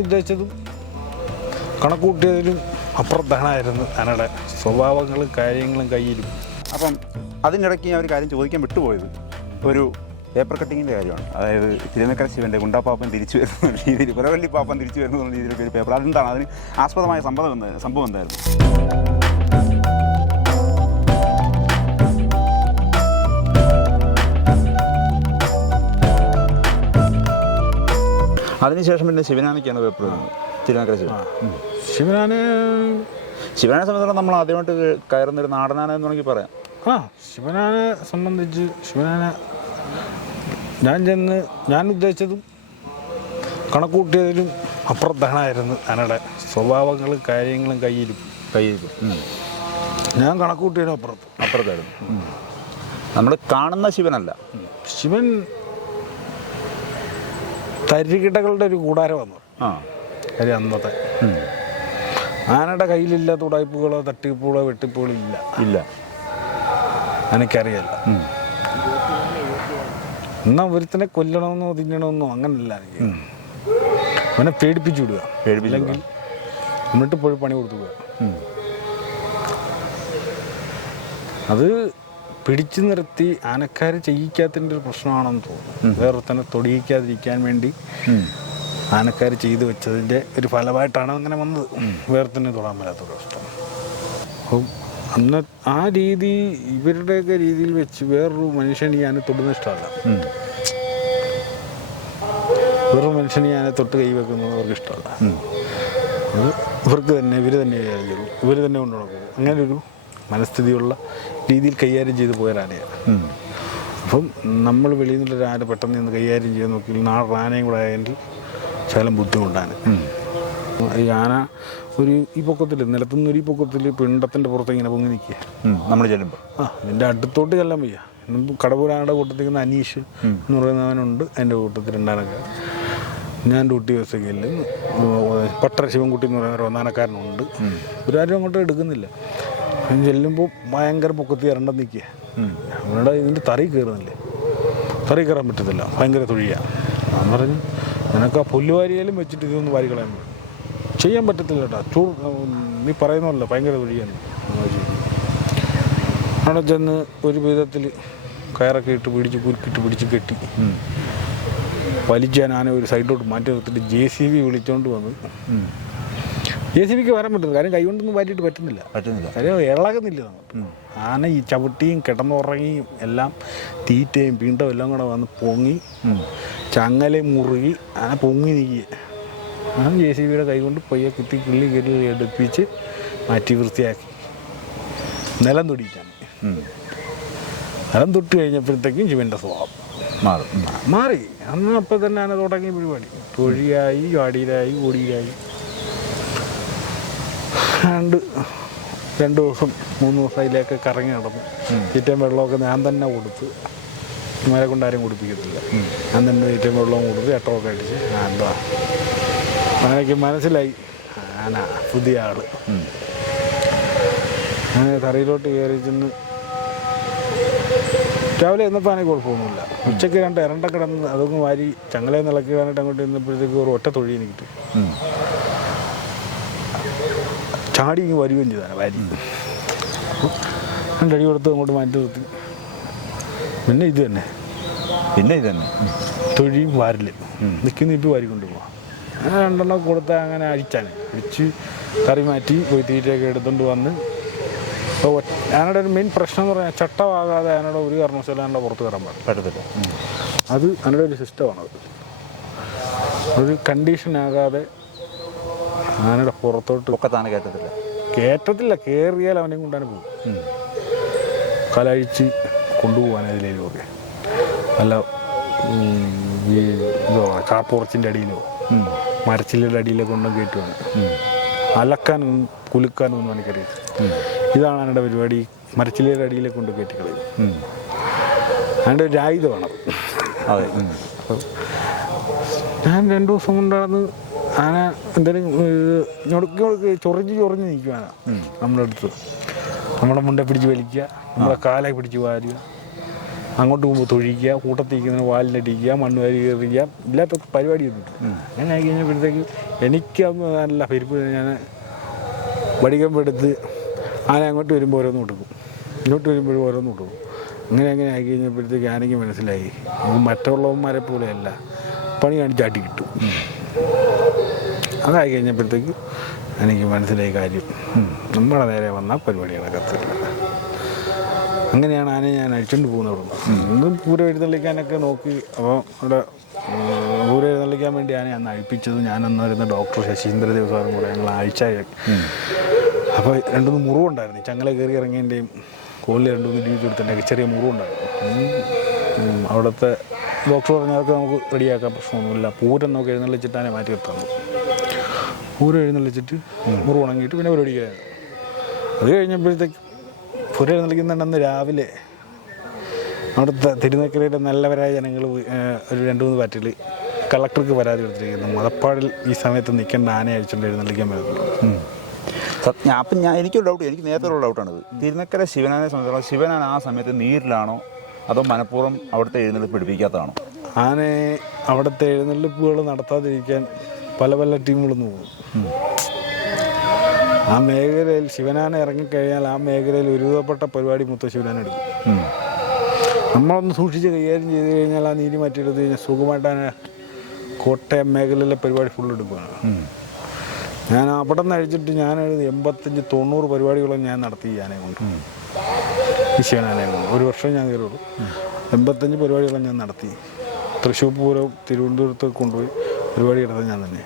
ഉദ്ദേശിച്ചതും കണക്കൂട്ടിയതിലും അപ്രധാനമായിരുന്നു അനയുടെ സ്വഭാവങ്ങളും കാര്യങ്ങളും കയ്യിലും. അപ്പം അതിനിടയ്ക്ക് ഞാൻ ഒരു കാര്യം ചോദിക്കാൻ വിട്ടുപോയത്. ഒരു പേപ്പർ കട്ടിങ്ങിന്റെ കാര്യമാണ്. അതായത് തിരുനക്കര ശിവന്റെ ഗുണ്ടാപ്പാപ്പൻ തിരിച്ചു വരുന്ന രീതിയിൽ പുരവല്ലി പാപ്പൻ തിരിച്ചു വരുന്ന രീതിയിലൊക്കെ ഒരു പേപ്പർ. അതെന്താണ്? അതിന് ആസ്പദമായ സംഭവം സംഭവം എന്തായിരുന്നു? അതിനുശേഷം പിന്നെ ശിവനാനയ്ക്കാണ് പേപ്പർ തിരുനക്കര ശിവൻ. ശിവനാനെ ശിവനെ സംബന്ധിച്ചിടത്തോളം നമ്മൾ ആദ്യമായിട്ട് കയറുന്നൊരു നാടനാന എന്ന് വേണമെങ്കിൽ പറയാം. ആ ശിവനാനെ സംബന്ധിച്ച് ശിവനാനെ ഞാൻ ചെന്ന് ഞാൻ ഉദ്ദേശിച്ചതും കണക്കൂട്ടിയതിലും അപ്രധാനമായിരുന്നു ആനയുടെ സ്വഭാവങ്ങളും കാര്യങ്ങളും കയ്യിലും. കയ്യിലും. ഞാൻ കണക്കൂട്ടിയതിനും അപ്പുറത്ത്. അപ്പുറത്തായിരുന്നു. നമ്മൾ കാണുന്ന ശിവനല്ല. ശിവൻ തരികിടകളുടെ ഒരു കൂടാരം വന്നു. ആ കാര്യം അന്നത്തെ. ആനയുടെ കയ്യിലില്ല തുടായ്പുകളോ തട്ടിപ്പുകളോ വെട്ടിപ്പുകളോ ഇല്ല. ഇല്ല. എനിക്കറിയില്ല. എന്നാ ഒരുത്തനെ കൊല്ലണമെന്നോ തിന്നണമെന്നോ അങ്ങനല്ല എനിക്ക്. അവനെ പേടിപ്പിച്ചു വിടുക. പേടിപ്പില്ലെങ്കിൽ എന്നിട്ട് പോയി പണി കൊടുത്തു വിടുക അത് പിടിച്ചു നിർത്തി ആനക്കാര് ചെയ്യിക്കാത്തതിന്റെ ഒരു പ്രശ്നമാണെന്ന് തോന്നുന്നു. വേറൊരുത്തനെ തൊടിയിക്കാതിരിക്കാൻ വേണ്ടി ആനക്കാർ ചെയ്തു വെച്ചതിന്റെ ഒരു ഫലമായിട്ടാണ് അങ്ങനെ വന്നത്. വേറെ തന്നെ തൊടാൻ പറ്റാത്തൊരു പ്രശ്നം. അപ്പം അന്ന് ആ രീതി ഇവരുടെയൊക്കെ രീതിയിൽ വെച്ച് വേറൊരു മനുഷ്യന് ഞാൻ തൊടുന്ന ഇഷ്ടമല്ല. വേറൊരു മനുഷ്യന് ഞാൻ തൊട്ട് കൈ വെക്കുന്നത് അവർക്ക് ഇഷ്ടമല്ല. ഇവർക്ക് തന്നെ ഇവർ തന്നെ ഇവർ തന്നെ കൊണ്ടു നടക്കും അങ്ങനെ ഒരു മനസ്ഥിതിയുള്ള രീതിയിൽ കൈകാര്യം ചെയ്തു പോയ റാനയാണ് അപ്പം നമ്മൾ വെളിയിൽ നിന്നുള്ള ആന പെട്ടെന്ന് നിന്ന് കൈകാര്യം ചെയ്യാൻ നോക്കി നാളെ റാനയും കൂടെ ആയെങ്കിൽ ശകലം ബുദ്ധിമുട്ടാണ്. ഈ ആന ഒരു ഈ പൊക്കത്തിൽ നിലത്തുനിന്ന് ഒരു ഈ പൊക്കത്തിൽ പിണ്ടത്തിന്റെ പുറത്ത് ഇങ്ങനെ പൊങ്ങി നിൽക്കുക. നമ്മൾ ചെല്ലുമ്പോൾ. ആ എന്റെ അടുത്തോട്ട് ചെല്ലാൻ വയ്യ. കടപൂരാനയുടെ കൂട്ടത്തിൽ നിന്ന് അനീഷ് എന്ന് പറയുന്നവനുണ്ട് എന്റെ കൂട്ടത്തിൽ രണ്ടാനൊക്കെ ഞാൻ ഡ്യൂട്ടി ദിവസങ്ങളിൽ പട്ടര ശിവൻകുട്ടി എന്ന് പറയുന്ന ഒരു ഒന്നാനക്കാരനുണ്ട്. ഒരാരും അങ്ങോട്ട് എടുക്കുന്നില്ല. ഞാൻ ചെല്ലുമ്പോൾ ഭയങ്കര പൊക്കത്തി ഇരണ്ട നിൽക്കുക അവരുടെ ഇതിന്റെ തറി കയറുന്നില്ലേ? തറി കയറാൻ പറ്റത്തില്ല. ഭയങ്കര തൊഴിയാണ് ഞാൻ പറഞ്ഞു നിനക്ക് ആ പുല്ലുവാരിയാലും വെച്ചിട്ട് ഇതൊന്ന് വാരി കളയാൻ പറ്റും ചെയ്യാൻ പറ്റത്തില്ല കേട്ടോ ചൂ നീ പറയുന്നല്ലോ ഭയങ്കര തൊഴിയാണ് അവിടെ ചെന്ന് ഒരു വിധത്തിൽ കയറൊക്കെ ഇട്ട് പിടിച്ച് കുരുക്കിട്ട് പിടിച്ച് കെട്ടി. വലിച്ചാൻ ആന ഒരു സൈഡിലോട്ട് മാറ്റി നിർത്തിട്ട് ജെ സി ബി വിളിച്ചോണ്ട് വന്ന് ജെ സി ബിക്ക് വരാൻ പറ്റുന്നില്ല. കാര്യം കൈകൊണ്ടൊന്നും വാരിയിട്ട് പറ്റുന്നില്ല. പറ്റുന്നില്ല. കാര്യം ഇളകുന്നില്ല നമ്മൾ. ആന ഈ ചവിട്ടിയും കിടന്നുറങ്ങിയും എല്ലാം തീറ്റയും പീണ്ടവും എല്ലാം കൂടെ വന്ന് പൊങ്ങി ചങ്ങലയും മുറുകി ആന പൊങ്ങി നിൽക്കുക ആ ജെ സി ബിയുടെ കൈ കൊണ്ട് പൊയ്യെ കുത്തി കിള്ളി കിള്ളി എടുപ്പിച്ച് മാറ്റി വൃത്തിയാക്കി. നിലം തൊടിയിട്ടാണ്. നിലം തൊട്ട് കഴിഞ്ഞപ്പോഴത്തേക്കും ശിവന്റെ സ്വഭാവം മാറും. മാറി. അന്ന് അപ്പം തന്നെ ആന തുടങ്ങിയ പരിപാടി. തൊഴിയായി വാടിയിലായി ഓടിയിലായി. രണ്ട് രണ്ട് ദിവസം മൂന്ന് ദിവസം അതിലേക്ക് കറങ്ങി നടന്നു. തീറ്റയും വെള്ളമൊക്കെ ഞാൻ തന്നെ കൊടുത്ത്. ഇമാരെ കൊണ്ട് ആരും കുടിപ്പിക്കത്തില്ല. ഞാൻ തന്നെ തീറ്റയും വെള്ളവും കൊടുത്ത് എട്ടമൊക്കെ അടിച്ച്. എന്താ ആനയ്ക്ക് മനസ്സിലായി. ആന പുതിയ ആൾ. അങ്ങനെ തറയിലോട്ട് കയറി ചെന്ന് രാവിലെ എന്നപ്പോൾ ആണെങ്കിൽ കുഴപ്പമൊന്നുമില്ല. ഉച്ചയ്ക്ക് രണ്ട് ഇരണ്ട കിടന്ന് അതൊന്നും വാരി ചങ്ങലയിൽ നിളക്കാനായിട്ട് അങ്ങോട്ട് ഇന്നപ്പോഴത്തേക്ക് ഒരു ഒറ്റ തൊഴിൽ എനിക്ക് കിട്ടി. ചാടി ഇങ്ങ് വരികയും ചെയ്താണ് വാരി. രണ്ടടി കൊടുത്ത് അങ്ങോട്ട് മാറ്റി നിർത്തി. പിന്നെ ഇത് തന്നെ. പിന്നെ ഇത് തന്നെ. തൊഴിയും വാരിൽ. നിൽക്കുന്ന ഇപ്പം വാരി കൊണ്ടുപോകാം അങ്ങനെ രണ്ടെണ്ണം കൊടുത്ത അങ്ങനെ അഴിച്ചാണ് അഴിച്ച് കറി മാറ്റി പോയി തീറ്റയൊക്കെ എടുത്തുകൊണ്ട് വന്ന്. അപ്പോൾ ഞാനോട് ഒരു മെയിൻ പ്രശ്നം എന്ന് പറഞ്ഞാൽ ചട്ടമാകാതെ ഞാനോട് ഒരു കാരണവശാലും ഞാനോട് പുറത്ത് കയറാൻ പറ്റത്തില്ല. അത് അതിന്റെ ഒരു സിസ്റ്റമാണത് ഒരു കണ്ടീഷൻ ആകാതെ പുറത്തോട്ട് പുറത്തോട്ട് താണ് കയറ്റത്തില്ല കയറ്റത്തില്ല കയറിയാൽ അവനെയും കൊണ്ടാണ് പോകും. കലഴിച്ച് കൊണ്ടുപോകാൻ അതിലേക്കൊക്കെ നല്ല ഈ എന്തോ കാപ്പുറച്ചിന്റെ അടിയിലോ മരച്ചില്ലയുടെ അടിയിലൊക്കെ കൊണ്ടും കയറ്റുവാണ് അലക്കാനും കുലുക്കാനും ഒന്നും എനിക്കറിയില്ല ഇതാണ് അവന്റെ പരിപാടി. മരച്ചില്ലയുടെ അടിയിലേക്ക് കൊണ്ട് കയറ്റി കളയും അതിന്റെ ഒരു ആയുധമാണ് അതെ. ഞാൻ രണ്ടു ദിവസം കൊണ്ടാണ് ആന എന്തെങ്കിലും ഞൊടുക്കി ഞൊടുക്കി ചൊറിഞ്ഞ് ചൊറിഞ്ഞ് നിൽക്കുവാന നമ്മുടെ അടുത്ത് നമ്മുടെ മുണ്ട പിടിച്ച് വലിക്കുക നമ്മുടെ കാലെ പിടിച്ച് വാരുക അങ്ങോട്ട് പോകുമ്പോൾ തൊഴിക്കുക കൂട്ടത്തിരിക്കുന്നതിന് വാലിനടിക്കുക മണ്ണ് വാരി കയറിക്കുക ഇല്ലാത്ത പരിപാടിയൊന്നും അങ്ങനെ ആയി കഴിഞ്ഞപ്പോഴത്തേക്ക് എനിക്കൊന്നും നല്ല പെരുപ്പ് ഞാൻ വടികമ്പെടുത്ത് ആന അങ്ങോട്ട് വരുമ്പോൾ ഓരോന്ന് കൊടുക്കും ഇങ്ങോട്ട് വരുമ്പോഴും ഓരോന്ന് കൊടുക്കും അങ്ങനെ അങ്ങനെ ആയി കഴിഞ്ഞപ്പോഴത്തേക്ക് ആനയ്ക്ക് മനസ്സിലായി. മറ്റുള്ളവന്മാരെ പോലെയല്ല. പണി കാണിച്ചാട്ടി കിട്ടും അതായി കഴിഞ്ഞപ്പോഴത്തേക്ക് എനിക്ക് മനസ്സിലായി കാര്യം നമ്മുടെ നേരെ വന്നാൽ പരിപാടി നടക്കത്തില്ല അങ്ങനെയാണ് ആനയെ ഞാൻ അഴിച്ചുകൊണ്ട് പോകുന്നത് ഇന്നും പൂര എഴുന്നള്ളിക്കാനൊക്കെ നോക്കി അപ്പോൾ ഇവിടെ പൂരം എഴുന്നള്ളിക്കാൻ വേണ്ടി ആനയെ അന്ന് അഴിപ്പിച്ചത് വരുന്ന ഡോക്ടർ ശശീന്ദ്ര സാറും കൂടെ ഞങ്ങൾ ആഴ്ച അപ്പോൾ രണ്ടുമൂന്ന് മുറിവുണ്ടായിരുന്നു. ചങ്ങല കയറി ഇറങ്ങിയതിന്റെയും കോലിൽ രണ്ടുമൂന്ന് ഡ്യൂട്ടി കൊടുത്തതിന്റെയൊക്കെ ചെറിയ മുറിവുണ്ടായിരുന്നു. അവിടുത്തെ ഡോക്ടർ പറഞ്ഞതൊക്കെ നമുക്ക് റെഡിയാക്കാൻ പ്രശ്നമൊന്നുമില്ല. പൂരം നമുക്ക് എഴുന്നള്ളിച്ചിട്ടാനെ മാറ്റി നിർത്തുന്നത് പൂരം എഴുന്നള്ളിച്ചിട്ട് മുറിവ് ഉണങ്ങിയിട്ട് പിന്നെ പരിപാടിക്കായിരുന്നു അത് കഴിഞ്ഞപ്പോഴത്തേക്ക് പുര എഴുന്നള്ളിക്കുന്നുണ്ടെന്ന് രാവിലെ. അവിടുത്തെ തിരുനക്കരയിലെ നല്ലവരായ ജനങ്ങൾ ഒരു രണ്ട് മൂന്ന് പാറ്റിൽ കളക്ടർക്ക് പരാതി കൊടുത്തിരിക്കുന്നു. മതപ്പാടിൽ ഈ സമയത്ത് നിൽക്കേണ്ട ആനയെ അഴിച്ചുകൊണ്ട് എഴുന്നള്ളിക്കാൻ പറ്റുള്ളൂ സത്യം ഞാൻ അപ്പം ഞാൻ എനിക്കൊരു ഡൗട്ട് എനിക്ക് നേരത്തെ ഉള്ള ഡൗട്ടാണിത് തിരുനക്കര ശിവനാനെ സംബന്ധിച്ചിടത്തോളം ശിവനാൻ ആ സമയത്ത് നീരിലാണോ അതോ മനഃപൂർവം അവിടുത്തെ എഴുന്നള്ളിപ്പ് പിടിപ്പിക്കാത്തതാണോ ആനയെ അവിടുത്തെ എഴുന്നള്ളിപ്പുകൾ നടത്താതിരിക്കാൻ പല പല ടീമുകളൊന്നും പോകും. ആ മേഖലയിൽ ശിവനാന ഇറങ്ങിക്കഴിഞ്ഞാൽ ആ മേഖലയിൽ ഒരുവിധപ്പെട്ട പരിപാടി മൊത്തം ശിവനാന എടുക്കും. നമ്മളൊന്ന് സൂക്ഷിച്ച് കൈകാര്യം ചെയ്ത് കഴിഞ്ഞാൽ ആ നീതി മാറ്റിയെടുത്ത് കഴിഞ്ഞാൽ സുഖമായിട്ടാണ് കോട്ടയം മേഖലയിലെ പരിപാടി ഫുൾ എടുക്കുകയാണ് ഞാൻ അവിടെ നിന്ന് അഴിച്ചിട്ട് ഞാൻ എൺപത്തഞ്ച് തൊണ്ണൂറ് പരിപാടികളും ഞാൻ നടത്തി ഞാനെ കൊണ്ട്. ശിവനാനെ കൊണ്ട്. ഒരു വർഷം ഞാൻ കയറുള്ളൂ എൺപത്തഞ്ച് പരിപാടികളും ഞാൻ നടത്തി. തൃശ്ശൂർ പൂരം തിരുവനന്തപുരത്ത് കൊണ്ടുപോയി. പരിപാടി എടുത്തത് ഞാൻ തന്നെ.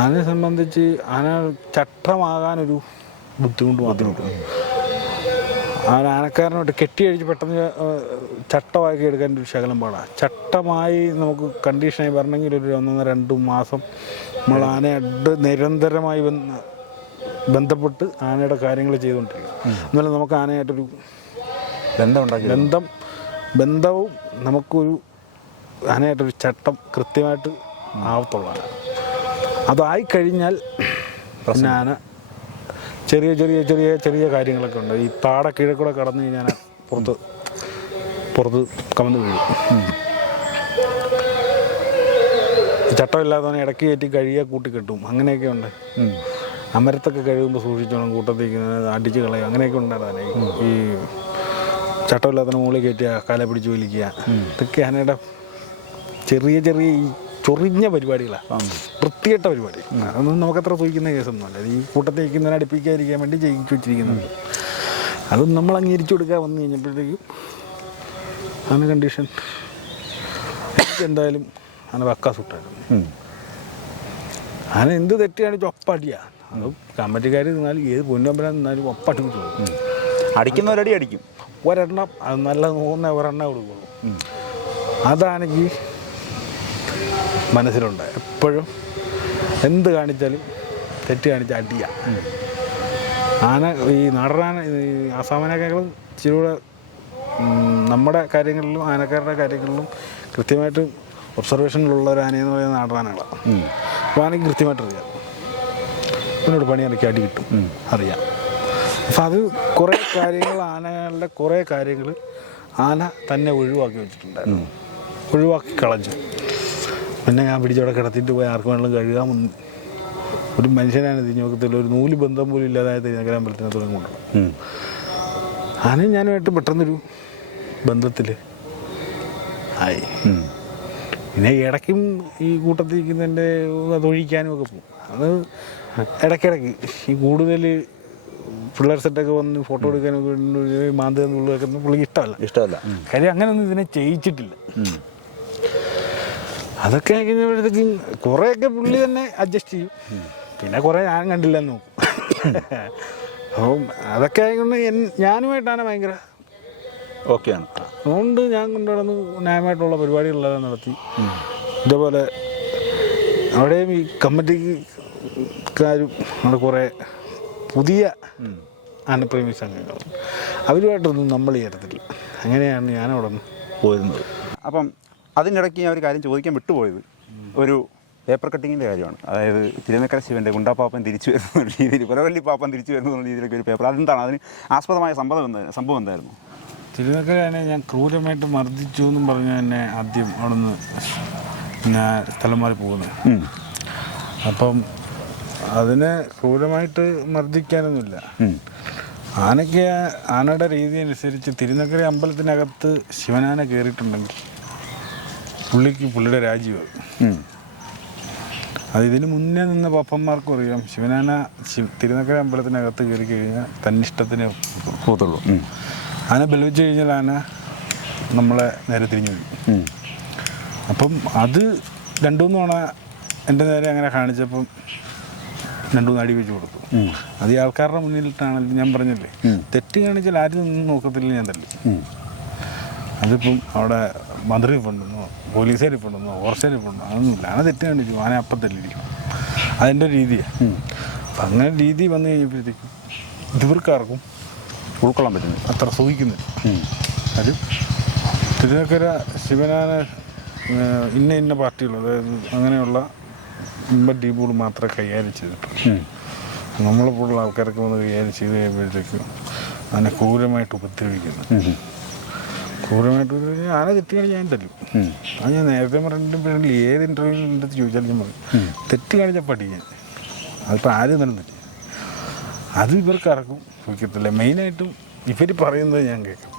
ആനയെ സംബന്ധിച്ച് ആന ചട്ടമാകാനൊരു ബുദ്ധിമുട്ട് മാത്രമുണ്ട് ആന ആനക്കാരനോട്ട് കെട്ടി കഴിച്ച് പെട്ടെന്ന് ചട്ടമാക്കി എടുക്കാൻ ഒരു ശകലം പാടാണ് ചട്ടമായി നമുക്ക് കണ്ടീഷനായി വരണമെങ്കിൽ ഒരു ഒന്നൊന്നര രണ്ട് മാസം നമ്മൾ ആനയായിട്ട് നിരന്തരമായി വന്ന് ബന്ധപ്പെട്ട് ആനയുടെ കാര്യങ്ങൾ ചെയ്തുകൊണ്ടിരിക്കും. എന്നാലും നമുക്ക് ആനയായിട്ടൊരു ബന്ധം ഉണ്ടാക്കി ബന്ധം ബന്ധവും നമുക്കൊരു ആനയായിട്ടൊരു ചട്ടം കൃത്യമായിട്ട് ആവത്തുള്ളതാണ്. അതായി കഴിഞ്ഞാൽ പിന്നെ ചെറിയ ചെറിയ ചെറിയ ചെറിയ കാര്യങ്ങളൊക്കെ ഉണ്ട്. ഈ താട കീഴക്കൂടെ കടന്നു കഴിഞ്ഞാൽ പുറത്ത് പുറത്ത് കമന്ന് വീഴും. ചട്ടമില്ലാത്തവനെ ഇടയ്ക്ക് കയറ്റി കഴിയുക കൂട്ടി കെട്ടും. അങ്ങനെയൊക്കെ ഉണ്ട്. അമരത്തൊക്കെ കഴിയുമ്പോൾ സൂക്ഷിച്ചോണം കൂട്ടത്തേക്ക് അടിച്ച് കളയും. അങ്ങനെയൊക്കെ ഉണ്ടായിരുന്നു ഈ ചട്ടമില്ലാത്തതിന് മുകളിൽ കയറ്റുക കല പിടിച്ച് വലിക്കുക. ഇതൊക്കെ ആനയുടെ ചെറിയ ചെറിയ ഈ ചൊറിഞ്ഞ പരിപാടികളാണ് വൃത്തികെട്ട പരിപാടി. അതൊന്നും നമുക്കത്ര സൂചിക്കുന്ന കേസൊന്നുമല്ല. ഈ കൂട്ടത്തിൽ നിൽക്കുന്നതിനെ അടുപ്പിക്കാതിരിക്കാൻ വേണ്ടി ജയിച്ചു വെച്ചിരിക്കുന്നത് അതും നമ്മൾ അംഗീകരിച്ചു കൊടുക്കാൻ വന്നു കഴിഞ്ഞപ്പോഴത്തേക്കും ആണ് കണ്ടീഷൻ എന്തായാലും ആണ് വക്കാ സുട്ടായിരുന്നു. ആന എന്ത് തെറ്റിയാണ് ഒപ്പടിയാ അത് കമ്മിറ്റിക്കാർ നിന്നാലും ഏത് പൊന്നമ്പലം നിന്നാലും ഒപ്പട്ടി പോകും. അടിക്കുന്നവരടി അടിക്കും. ഒരെണ്ണം അത് നല്ല നോക്കുന്ന ഒരെണ്ണം കൊടുക്കുള്ളൂ. അതാണെങ്കിൽ മനസ്സിലുണ്ട്. എപ്പോഴും എന്ത് കാണിച്ചാലും തെറ്റ് കാണിച്ചാൽ അടിയ. ആന ഈ നാടനാന ഈ ആസാമാനേക്കാളും ഇച്ചിരി കൂടെ നമ്മുടെ കാര്യങ്ങളിലും ആനക്കാരുടെ കാര്യങ്ങളിലും കൃത്യമായിട്ട് ഒബ്സർവേഷനിലുള്ള ഒരു ആനയെന്ന് പറയുന്ന നാടനാനകളാണ് അപ്പോൾ ആനയ്ക്ക് കൃത്യമായിട്ട് അറിയാം. അവനോട് പണി ഇറക്കി അടി കിട്ടും. അറിയാം. അപ്പം അത് കുറേ കാര്യങ്ങൾ ആനകളുടെ കുറേ കാര്യങ്ങൾ ആന തന്നെ ഒഴിവാക്കി വെച്ചിട്ടുണ്ടായിരുന്നു. ഒഴിവാക്കി കളഞ്ഞു. പിന്നെ ഞാൻ പിടിച്ചവിടെ കിടത്തിയിട്ട് പോയി ആർക്കും വേണമെങ്കിലും കഴുകാൻ ഒരു മനുഷ്യനാണ് തിരിഞ്ഞോക്കത്തില്ല ഒരു നൂൽ ബന്ധം പോലും ഇല്ലാതായ തിരുനഗരാമ്പലത്തിനെ തുടങ്ങുന്നുണ്ട് ആനയും ഞാനുമായിട്ട് പെട്ടെന്നൊരു ബന്ധത്തിൽ ആയി. പിന്നെ ഇടയ്ക്കും ഈ കൂട്ടത്തിൽ ഇരിക്കുന്നതിന്റെ അതൊഴിക്കാനും ഒക്കെ പോകും. അത് ഇടയ്ക്കിടയ്ക്ക് ഈ കൂടുതൽ പിള്ളേർ സെറ്റൊക്കെ വന്ന് ഫോട്ടോ എടുക്കാനൊക്കെ മാന്ത എന്നുള്ളതൊക്കെ പുള്ളിക്ക് ഇഷ്ടമല്ല. ഇഷ്ടമല്ല. കാര്യം അങ്ങനെയൊന്നും ഇതിനെ ചെയ്യിച്ചിട്ടില്ല. അതൊക്കെ കഴിഞ്ഞപ്പോഴത്തേക്കും കുറേയൊക്കെ പുള്ളി തന്നെ അഡ്ജസ്റ്റ് ചെയ്യും. പിന്നെ കുറേ ഞാൻ കണ്ടില്ല നോക്കും. അപ്പം അതൊക്കെ ആയതുകൊണ്ട് എൻ- ഞാനുമായിട്ടാണ് ഭയങ്കര ഓക്കെയാണ്. അതുകൊണ്ട് ഞാൻ കൊണ്ടുവന്ന് ന്യായമായിട്ടുള്ള പരിപാടികളെല്ലാം നടത്തി. ഇതേപോലെ അവിടെയും ഈ കമ്മിറ്റിക്കാരും അവിടെ കുറേ പുതിയ ആനപ്രേമി സംഘങ്ങൾ. അവരുമായിട്ടൊന്നും നമ്മൾ ചേർത്തില്ല അങ്ങനെയാണ് ഞാൻ അവിടെ നിന്ന് പോരുന്നത് അപ്പം അതിനിടയ്ക്ക് ഞാൻ ഒരു കാര്യം ചോദിക്കാൻ വിട്ടുപോയത്. ഒരു പേപ്പർ കട്ടിങ്ങിന്റെ കാര്യമാണ്. അതായത് തിരുനക്കര ശിവന്റെ ഗുണ്ടാപ്പാപ്പൻ തിരിച്ചു വരുന്ന രീതിയിൽ പുലവല്ലി പാപ്പൻ തിരിച്ചു വരുന്ന രീതിയിലൊക്കെ ഒരു പേപ്പർ. അതെന്താണ്? അതിന് ആസ്പദമായ സംഭവം എന്താ സംഭവം എന്തായിരുന്നു? തിരുനക്കരനെ ഞാൻ ക്രൂരമായിട്ട് മർദ്ദിച്ചു എന്നും പറഞ്ഞു തന്നെ ആദ്യം അവിടെ നിന്ന് ഞാൻ സ്ഥലം മാറി പോകുന്നത് അപ്പം അതിനെ ക്രൂരമായിട്ട് മർദ്ദിക്കാനൊന്നുമില്ല. ആനയ്ക്ക് ആനയുടെ രീതി അനുസരിച്ച് തിരുനക്കര അമ്പലത്തിനകത്ത് ശിവനാന കയറിയിട്ടുണ്ടെങ്കിൽ പുള്ളിക്ക് പുള്ളിയുടെ രാജ്യമാണ്. അത് ഇതിന് മുന്നേ നിന്ന പപ്പന്മാർക്കും അറിയാം. ശിവനാന ശിവ തിരുനക്കര അമ്പലത്തിനകത്ത് കയറി കഴിഞ്ഞാൽ തന്നിഷ്ടത്തിന് പോത്തുള്ളൂ. ആന ബലവിച്ച് കഴിഞ്ഞാൽ ആന നമ്മളെ നേരെ തിരിഞ്ഞു വരും. അപ്പം അത് രണ്ടു മൂന്ന് തവണ എന്റെ നേരെ അങ്ങനെ കാണിച്ചപ്പം രണ്ടു മൂന്ന് അടി വെച്ച് കൊടുത്തു. അത് ഈ ആൾക്കാരുടെ മുന്നിലിട്ടാണല്ലോ ഞാൻ പറഞ്ഞില്ലേ? തെറ്റ് കാണിച്ചാൽ ആരും നോക്കത്തില്ല ഞാൻ തല്ലി. അതിപ്പം അവിടെ മന്ത്രി കൊണ്ടുവന്നോ പോലീസുകാർ കൊണ്ടുവന്നോ ഓർച്ചയിൽ ഫണ്ടോ അതൊന്നുമില്ല. ആന തെറ്റ് കണ്ടിരിക്കും. ആന അപ്പം തല്ലിരിക്കും അതിന്റെ രീതിയാണ് അപ്പം അങ്ങനെ രീതി വന്നു കഴിഞ്ഞപ്പോഴത്തേക്കും ഇവർക്കാർക്കും ഉൾക്കൊള്ളാൻ പറ്റുന്നു അത്ര സുഖിക്കുന്നില്ല. അത് തിരുനക്കര ശിവനാന ഇന്ന ഇന്ന പാർട്ടികൾ അതായത് അങ്ങനെയുള്ള ഇമ്പ ടീമുകൾ മാത്രമേ കൈകാര്യം ചെയ്തിട്ടുള്ളൂ. നമ്മളെ നമ്മളെപ്പോലുള്ള ആൾക്കാരൊക്കെ വന്ന് കൈകാര്യം ചെയ്ത് കഴിയുമ്പോഴത്തേക്കും അതിനെ ക്രൂരമായിട്ട് ഉപദ്രവിക്കുന്നു. ക്രൂരമായിട്ട് ഉപദ്രവിച്ചാൽ ആന തെറ്റ് കാണിച്ച് ഞാൻ തല്ലും അത് ഞാൻ നേരത്തെ പറഞ്ഞിട്ട് ഏത് ഇന്റർവ്യൂ എന്റെ ചോദിച്ചാൽ ചോദിച്ചാലും ഞാൻ പറയും. തെറ്റ് കാണിച്ചാൽ പഠിക്കാൻ അതിപ്പോൾ ആരും തന്നെ അത് ഇവർക്ക് ഇറക്കും ചോദിക്കത്തില്ല. മെയിനായിട്ടും ഇവർ പറയുന്നത് ഞാൻ കേൾക്കും.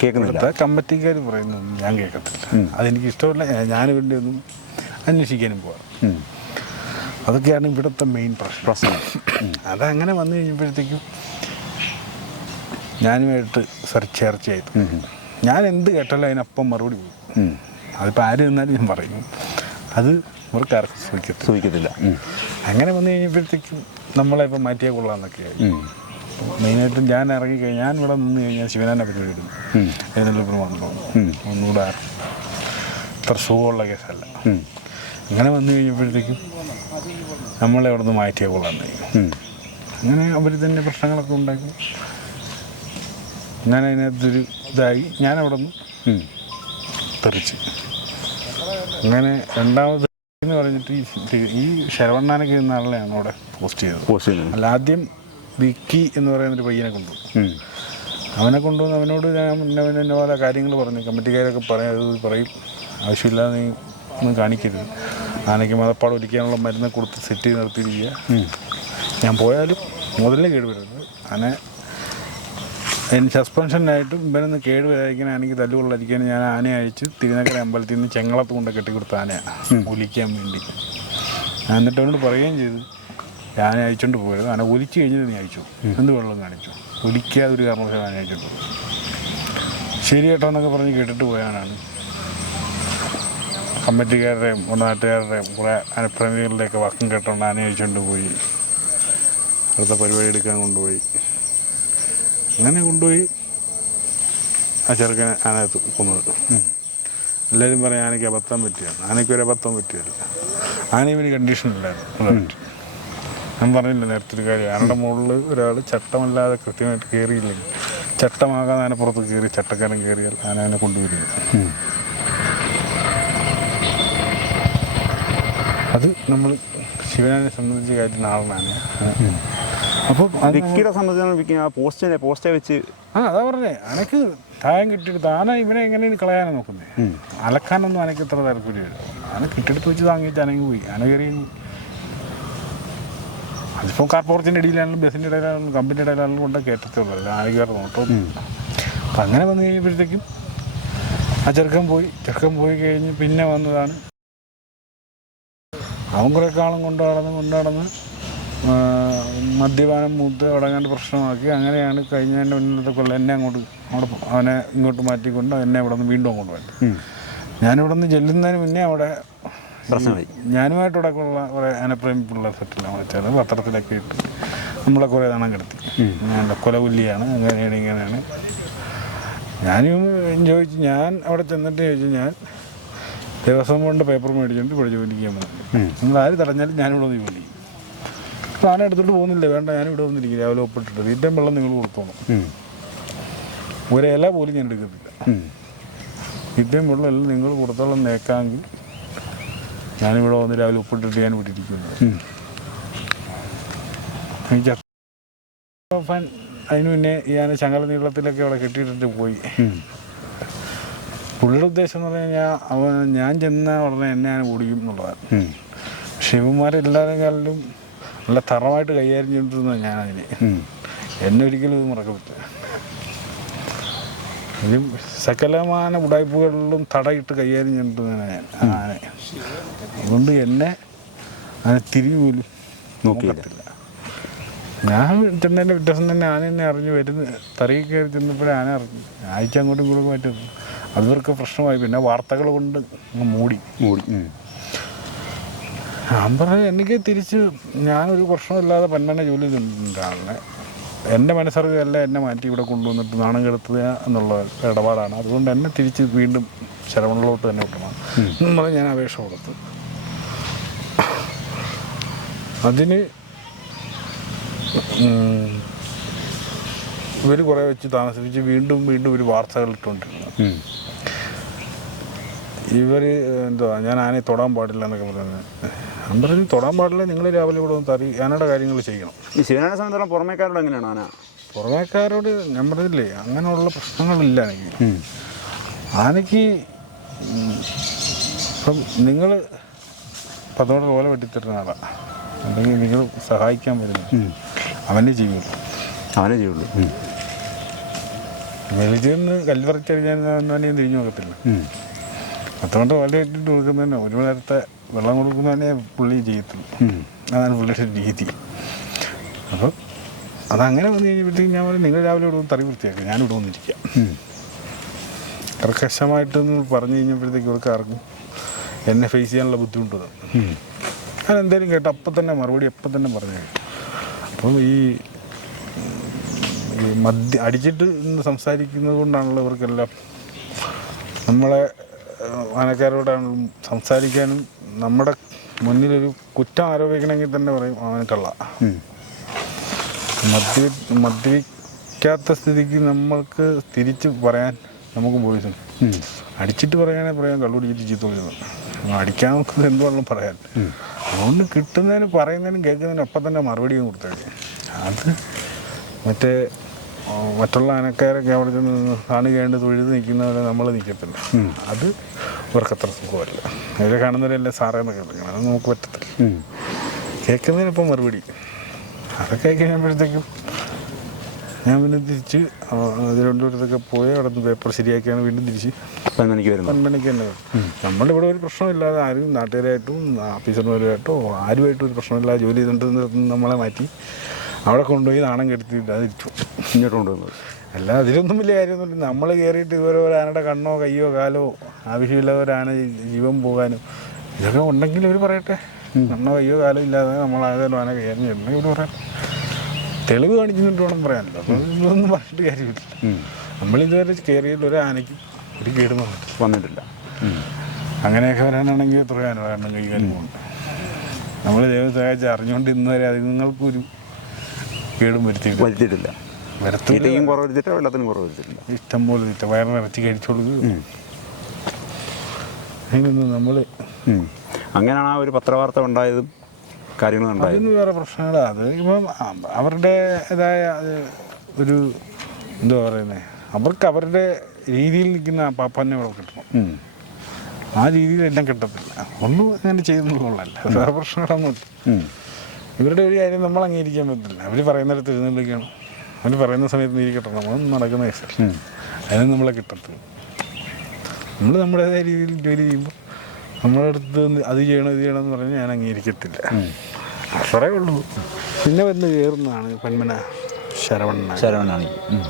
കേൾക്കുന്നില്ല. കമ്മിറ്റിക്കാർ പറയുന്നത് ഞാൻ കേൾക്കത്തില്ല. അതെനിക്ക് ഇഷ്ടമല്ല ഞാൻ വേണ്ടി ഒന്നും അന്വേഷിക്കാനും പോകാം അതൊക്കെയാണ് ഇവിടുത്തെ മെയിൻ പ്രശ്നം. പ്രശ്നം. അതങ്ങനെ വന്നു കഴിഞ്ഞപ്പോഴത്തേക്കും ഞാനുമായിട്ട് സെർച്ച് ചർച്ചയായിട്ട് ഞാൻ എന്ത് കേട്ടാലും അതിനപ്പം മറുപടി ഉം. അതിപ്പോൾ ആര് നിന്നാലും ഞാൻ പറയും. അത് ഇവർക്ക് ആർക്കും ശ്രമിക്കത്തില്ല സൂചിക്കത്തില്ല. അങ്ങനെ വന്നു കഴിഞ്ഞപ്പോഴത്തേക്കും നമ്മളെ ഇപ്പം മാറ്റിയാൽ കൊള്ളാമെന്നൊക്കെയായി മെയിനായിട്ട് ഞാൻ ഇറങ്ങിക്കഴിഞ്ഞാൽ ഞാൻ ഇവിടെ നിന്ന് കഴിഞ്ഞാൽ ശിവനാനെ പരിപാടി എടുക്കും ഉം. എഴുന്നള്ളിപ്പിന് വന്നു. ഒന്നുകൂടെ ഇത്ര സുഖമുള്ള കേസല്ല. അങ്ങനെ വന്നു കഴിഞ്ഞപ്പോഴത്തേക്കും നമ്മളെ ഇവിടെ നിന്ന് മാറ്റിയാൽ കൊള്ളാമെന്നായി അങ്ങനെ അവർ തന്നെ പ്രശ്നങ്ങളൊക്കെ ഉണ്ടാക്കി. ഞാൻ അതിനകത്തൊരു ഇതായി. ഞാൻ അവിടെ നിന്ന്. തെറിച്ച്. അങ്ങനെ രണ്ടാമത് എന്ന് പറഞ്ഞിട്ട് ഈ- ഈ ശരവണ്ണാനൊക്കെ എന്ന ആളെയാണ് അവിടെ പോസ്റ്റ് ചെയ്തത്. പോസ്റ്റ് ചെയ്തത് അല്ല ആദ്യം വിക്കി എന്ന് പറയുന്ന ഒരു പയ്യനെ കൊണ്ടു. അവനെ കൊണ്ടുവന്ന് അവനോട് ഞാൻ മുന്നേ അവന് എന്നെ പോലെ കാര്യങ്ങൾ പറഞ്ഞു. കമ്മിറ്റിക്കാരൊക്കെ പറയും അത് പറയും. ആവശ്യമില്ലാതെ നീ ഒന്നും കാണിക്കരുത്. ആനയ്ക്ക് മതപ്പാട് ഒരുക്കാനുള്ള മരുന്ന് കൊടുത്ത് സെറ്റ് ചെയ്ത് നിർത്തിയിരിക്കുക. ഞാൻ പോയാലും മുതലേ കേടുവരുന്നത് ആന അതിന് സസ്പെൻഷനായിട്ടും ഇവനൊന്ന് കേട് ആനയ്ക്ക് തല്ലുകൊള്ളാതിരിക്കാൻ ഞാൻ ആനയെ അയച്ച് തിരുനക്കര അമ്പലത്തിൽ നിന്ന് ചെങ്ങളത്ത് കൊണ്ട് കെട്ടിക്കൊടുത്ത ആനയാണ് ഒലിക്കാൻ വേണ്ടി. എന്നിട്ട് അവനോട് പറയുകയും ചെയ്തു. ആന അയച്ചുകൊണ്ട് പോയത് ആന ഒലിച്ച് കഴിഞ്ഞത് നീ അയച്ചു. എന്ത് വെള്ളം കാണിച്ചു? ഒലിക്കാതെ ഒരു കാരണവശാൽ ആന അയച്ചിട്ടു ശരി കേട്ടോ എന്നൊക്കെ പറഞ്ഞ് കേട്ടിട്ട് പോയാനാണ് കമ്മിറ്റിക്കാരുടെയും നാട്ടുകാരുടെയും കുറേ അനുപ്രമികളുടെയൊക്കെ വാക്കും കേട്ടോണ്ട് ആന അയച്ചുകൊണ്ട് പോയി. അടുത്ത പരിപാടി എടുക്കാൻ കൊണ്ടുപോയി. അങ്ങനെ കൊണ്ടുപോയി ആ ചെറുക്കനെ അതിനകത്ത് കൊന്നത്. എല്ലാവരും പറയും ആനയ്ക്ക് അബദ്ധം പറ്റിയാണ് ആനയ്ക്ക് ഒരു അബദ്ധം പറ്റിയല്ല. ആനയും ഒരു കണ്ടീഷനില്ലായിരുന്നു ഞാൻ പറഞ്ഞില്ല നേരത്തെ ഒരു കാര്യം. ആനയുടെ മുകളിൽ ഒരാൾ ചട്ടമല്ലാതെ കൃത്യമായിട്ട് കയറിയില്ലെങ്കിൽ ചട്ടമാകാതെ ആന പുറത്ത് കയറി ചട്ടക്കാരൻ കയറിയാൽ ആന അതിനെ കൊണ്ടുവരിക ഉം. അത് നമ്മൾ ശിവനാനെ സംബന്ധിച്ച കാര്യം നാളെ അപ്പം അത് വിക്കിയുടെ സംബന്ധിച്ചാണ് വിക്കി ആ പോസ്റ്റിനെ പോസ്റ്റേ വെച്ച് ആ അതാ പറഞ്ഞേ. അനക്ക് തായം കിട്ടിയെടുത്ത് ആന ഇവനെ എങ്ങനെയാണ് കളയാനാണ് നോക്കുന്നത്. അലക്കാനൊന്നും അനക്ക് ഇത്ര താല്പര്യമില്ല. ആന കിട്ടിയെടുത്ത് വെച്ച് താങ്ങിച്ച് അനങ്ങി പോയി. ആന കയറി അതിപ്പോൾ കാർപ്പോറത്തിന്റെ ഇടയിലാണെങ്കിലും ബസ്സിന്റെ ഇടയിലാണെങ്കിലും കമ്പിന്റെ ഇടയിലാണെങ്കിലും കൊണ്ട് കയറ്റത്തുള്ളൂ. അല്ല നോട്ടം. അപ്പം അങ്ങനെ വന്നു കഴിഞ്ഞപ്പോഴത്തേക്കും ആ ചെറുക്കൻ പോയി. ചെറുക്കൻ പോയി കഴിഞ്ഞ് പിന്നെ വന്നതാണ്. അവൻ കുറേ കാലം കൊണ്ടു നടന്ന് കൊണ്ടു നടന്ന് മദ്യപാനം മൂത്ത് അടങ്ങാണ്ട് പ്രശ്നമാക്കി. അങ്ങനെയാണ് കഴിഞ്ഞ എന്റെ കൊല്ലം എന്നെ അങ്ങോട്ട് അവിടെ അവനെ ഇങ്ങോട്ട് മാറ്റിക്കൊണ്ട് എന്നെ അവിടെ നിന്ന് വീണ്ടും അങ്ങോട്ട് മാറ്റി. ഞാനിവിടെ നിന്ന് ചെല്ലുന്നതിന് മുന്നേ അവിടെ പ്രശ്നമായി. ഞാനുമായിട്ട് ഇവിടെ ഉള്ള കുറേ അനപ്രേമി പിള്ളേർ സെറ്റെല്ലാം വെച്ചാൽ പത്രത്തിലൊക്കെ ഇട്ട് നമ്മളെ കുറേ നാണം കിടത്തി. ഞാൻ കൊലപുല്ലിയാണ് അങ്ങനെയാണ് ഇങ്ങനെയാണ്. ഞാനും ചോദിച്ചു ഞാൻ അവിടെ ചെന്നിട്ട് ചോദിച്ചു ഞാൻ ദിവസം കൊണ്ട് പേപ്പർ മേടിച്ചുകൊണ്ട് ഇവിടെ ജോലിക്ക് ചെയ്യാൻ പറ്റും നിങ്ങൾ ആര് തടഞ്ഞാലും ഞാനിവിടെ ജോലി ചെയ്യും. ആന എടുത്തിട്ട് പോകുന്നില്ല. വേണ്ട ഞാൻ ഇവിടെ വന്നിരിക്കും രാവിലെ ഒപ്പിട്ടിട്ട്. തീറ്റയും വെള്ളം നിങ്ങൾ കൊടുത്തോണം ഒരില ഒരു ഇല പോലും ഞാൻ എടുക്കത്തില്ല. തീറ്റയും വെള്ളം എല്ലാം നിങ്ങൾ കൊടുത്തോളം നേക്കാമെങ്കിൽ ഞാനിവിടെ വന്ന് രാവിലെ ഒപ്പിട്ടിട്ട് ഞാൻ. എനിക്ക് ഫാൻ അതിന് മുന്നേ ഞാൻ ശങ്കല നീളത്തിലൊക്കെ അവിടെ കെട്ടിയിട്ടിട്ട് പോയി. പുള്ളിയുടെ ഉദ്ദേശം എന്ന് പറഞ്ഞു കഴിഞ്ഞാൽ അവൻ ഞാൻ ചെന്ന ഉടനെ എന്നെ ഞാൻ ഓടിക്കും എന്നുള്ളതാണ്. ശിവന്മാരെല്ലാവരും കാലിലും നല്ല തറമായിട്ട് കൈകാര്യം ചെയ്തിരുന്നത് ഞാനതിന്. എന്നെ ഒരിക്കലും ഇത് മറക്കാൻ പറ്റില്ല. ഇതും സകലമാന ഉടായ്പകളിലും തടയിട്ട് കൈകാര്യം ചെയ്തിരുന്നതാണ് ഞാൻ. ആനെ അതുകൊണ്ട് എന്നെ അതിനെ തിരിഞ്ഞു പോലും നോക്കിയില്ല. ഞാൻ ചെന്നതിന്റെ വ്യത്യാസം തന്നെ ആന എന്നെ അറിഞ്ഞു വരുന്ന തറയിൽ കയറി ചെന്നപ്പോഴേ ആന അറിഞ്ഞു. ആഴ്ച അങ്ങോട്ടും ഇങ്ങോട്ടും മാറ്റുന്നു അതുവർക്ക് പ്രശ്നമായി. പിന്നെ വാർത്തകൾ കൊണ്ട് മൂടി. മൂടി. ഞാൻ പറഞ്ഞു എനിക്ക് തിരിച്ച് ഞാനൊരു പ്രശ്നമില്ലാതെ പന്മനെ ജോലി ചെയ്തിട്ടുണ്ടാണ് എന്റെ മനസ്സറിവല്ല എന്നെ മാറ്റി ഇവിടെ കൊണ്ടുവന്നിട്ട് നാണം കെടുത്തുക എന്നുള്ള ഇടപാടാണ്. അതുകൊണ്ട് എന്നെ തിരിച്ച് വീണ്ടും ശരവണിലോട്ട് തന്നെ വിട്ടണം എന്നും പറഞ്ഞ് ഞാൻ അപേക്ഷ കൊടുത്തു. അതിന് ഇവർ കുറേ വെച്ച് താമസിപ്പിച്ച് വീണ്ടും വീണ്ടും ഒരു വാർത്തകൾ ഇട്ടുകൊണ്ടിരുന്നു. ഇവർ എന്തുവാ ഞാൻ ആനയെ തൊടാൻ പാടില്ല എന്നൊക്കെ പറയുന്നത് ഞാൻ തൊടാൻ പാടില്ല നിങ്ങൾ രാവിലെ ഇവിടെ ഒന്ന് തറി ആനയുടെ കാര്യങ്ങൾ ചെയ്യണം. ഈ ശിവനാനെ സംബന്ധിച്ചോളം പുറമേക്കാരോട് എങ്ങനെയാണ് ആന? പുറമേക്കാരോട് പറഞ്ഞില്ലേ അങ്ങനെയുള്ള പ്രശ്നങ്ങളില്ല എനിക്ക്. ആനയ്ക്ക് ഇപ്പം നിങ്ങൾ പത്തോടെ ഓല വെട്ടിത്തരുന്ന ആളാണ് അല്ലെങ്കിൽ നിങ്ങൾ സഹായിക്കാൻ വരുന്നു. അവനെ ചെയ്യുള്ളൂ അവനെ ചെയ്യുള്ളൂ വെളിച്ചെന്ന് കൽവറച്ചടിക്കാൻ തന്നെ തിരിഞ്ഞു നോക്കത്തില്ല. പത്തോണ്ട് ഓല വെട്ടിട്ട് കൊടുക്കുന്നതന്നെ ഒരു നേരത്തെ വെള്ളം കൊടുക്കുന്നതന്നെ പുള്ളി ചെയ്യത്തുള്ളൂ. അതാണ് പുള്ളിയുടെ രീതി. അപ്പോൾ അതങ്ങനെ വന്നു കഴിഞ്ഞപ്പോഴത്തേക്കും ഞാൻ പറഞ്ഞു നിങ്ങൾ രാവിലെ ഇവിടെ തറി വൃത്തിയാക്കുക ഞാനിവിടെ വന്നിരിക്കാം. ഉം. കർക്കശമായിട്ടൊന്ന് പറഞ്ഞു കഴിഞ്ഞപ്പോഴത്തേക്ക് ഇവർക്ക് ആർക്കും എന്നെ ഫേസ് ചെയ്യാനുള്ള ബുദ്ധിമുട്ട് ഞാൻ എന്തേലും കേട്ടോ അപ്പം തന്നെ മറുപടി അപ്പം തന്നെ പറഞ്ഞു അപ്പം ഈ മദ്യ അടിച്ചിട്ട് ഇന്ന് സംസാരിക്കുന്നത് കൊണ്ടാണല്ലോ ഇവർക്കെല്ലാം നമ്മളെ ഏഹ്, ആനക്കാരോടാണെങ്കിലും സംസാരിക്കാനും നമ്മുടെ മുന്നിലൊരു കുറ്റം ആരോപിക്കണമെങ്കിൽ തന്നെ പറയും അവന് കള്ള. മദ്യ മദ്യപിക്കാത്ത സ്ഥിതിക്ക് നമ്മൾക്ക് തിരിച്ച് പറയാൻ നമുക്ക് പോയിസം അടിച്ചിട്ട് പറയാനേ പറയാം കള്ളുടിച്ചിട്ട് ചീത്ത വിളിച്ചത് അടിക്കാൻ നോക്കുന്നത് എന്തുവാണല്ലോ പറയാൻ. അതുകൊണ്ട് കിട്ടുന്നതിന് പറയുന്നതിനും കേൾക്കുന്നതിനും അപ്പം തന്നെ മറുപടി കൊടുത്തേക്ക് അത് മറ്റേ മറ്റുള്ള ആനക്കാരൊക്കെ അവിടെ ചെന്ന് നിന്ന് കാണി കേണ്ട് തൊഴുത് നിൽക്കുന്നവരെ നമ്മൾ നിൽക്കത്തില്ല. അത് ഇവർക്കത്ര സുഖമല്ല. അതിൽ കാണുന്നവരെല്ലാം സാറേ എന്നൊക്കെ വിളിക്കണം അത് നമുക്ക് പറ്റത്തില്ല. ഉം. കേൾക്കുന്നതിനപ്പം മറുപടി. അതൊക്കെ കഴിയുമ്പോഴത്തേക്കും ഞാൻ പിന്നെ തിരിച്ച് തിരുവനന്തപുരത്തൊക്കെ പോയി അവിടെ നിന്ന് പേപ്പർ ശരിയാക്കിയാണ് വീണ്ടും തിരിച്ച് പന്മണിക്ക് വരുന്നത്. വരുന്നു പന്മണിക്ക് തന്നെ വരും. നമ്മളിവിടെ ഒരു പ്രശ്നമില്ലാതെ ആരും നാട്ടുകാരായിട്ടും ഓഫീസർമാരുമായിട്ടോ ആരുമായിട്ടും ഒരു പ്രശ്നമില്ലാതെ ജോലി ചെയ്തിട്ട് നമ്മളെ മാറ്റി അവിടെ കൊണ്ടുപോയി നാണം കെടുത്തിട്ട് അത് തിരിച്ചു. ഇങ്ങോട്ട് കൊണ്ടുവന്നത്. അല്ല അതിലൊന്നും വലിയ കാര്യമൊന്നുമില്ല. നമ്മൾ കയറിയിട്ട് ഇതുവരെ ഒരു ആനയുടെ കണ്ണോ കയ്യോ കാലോ ആവശ്യമില്ലാത്തവരാണ് ഒരു ആന ജീവൻ പോകാനും. ഇതൊക്കെ ഉണ്ടെങ്കിൽ ഇവർ പറയട്ടെ. കണ്ണോ കയ്യോ കാലോ ഇല്ലാതെ നമ്മളാകെ ആന കയറി ഉണ്ടെങ്കിൽ ഇവർ പറയാം തെളിവ് കാണിക്കുന്നുണ്ട് വേണം പറയാനല്ലോ. അപ്പോൾ ഇതൊന്നും പറഞ്ഞിട്ട് കാര്യമില്ല. നമ്മളിതുവരെ കയറിയിട്ട് ഒരു ആനയ്ക്ക് ഒരു കീടും വന്നിട്ടില്ല. അങ്ങനെയൊക്കെ വരാനാണെങ്കിൽ എത്ര ആന കാരണം കഴിക്കാനും നമ്മൾ ദൈവം സഹായിച്ച് അറിഞ്ഞുകൊണ്ട് ഇന്ന് വരെ അത് നിങ്ങൾക്കൊരു കേടും വരുത്തിയിട്ട് വരുത്തിയിട്ടില്ല. തീറ്റയും കുറവ് വരുത്തിയിട്ടില്ല വെള്ളത്തിനും കുറവ് വരുത്തിയിട്ടില്ല ഇഷ്ടം പോലെ തീറ്റ വയറ് നിറച്ച് കഴിച്ചു കൊടുക്കുക അതിനൊന്നും നമ്മൾ അങ്ങനെയാണ് ആ ഒരു പത്രവാർത്ത ഉണ്ടായതും കാര്യങ്ങളും ഉണ്ടായത്. അതിന് വേറെ പ്രശ്നങ്ങളാണ് അത് ഇപ്പം അവരുടെ ഇതായ ഒരു എന്താ പറയുന്നത് അവർക്ക് അവരുടെ രീതിയിൽ നിൽക്കുന്ന പാപ്പാനെ അവിടെ കിട്ടണം. ആ രീതിയിൽ എല്ലാം കിട്ടത്തില്ല. ഒന്നും അങ്ങനെ ചെയ്യുന്നത് കൊള്ളല്ല വേറെ പ്രശ്നങ്ങളൊന്നുമില്ല ഇവരുടെ ഒരു കാര്യം നമ്മൾ അംഗീകരിക്കാൻ പറ്റില്ല അവർ പറയുന്നിടത്ത് എഴുന്നള്ളിക്കണം അവർ പറയുന്ന സമയത്ത് നീ കിട്ടണം അതൊന്നും നടക്കുന്ന കേസല്ല. ഉം. അതിന് നമ്മളെ കിട്ടത്തില്ല നമ്മൾ നമ്മുടേതായ രീതിയിൽ ജോലി ചെയ്യുമ്പോൾ നമ്മുടെ അടുത്ത് അത് ചെയ്യണം ഇത് ചെയ്യണം എന്ന് പറഞ്ഞാൽ ഞാൻ അംഗീകരിക്കത്തില്ല. അത്രേ ഉള്ളൂ. പിന്നെ വന്ന് കയറുന്നതാണ് പന്മന ശരവണ്ണ ശരവണാണ് ഉം.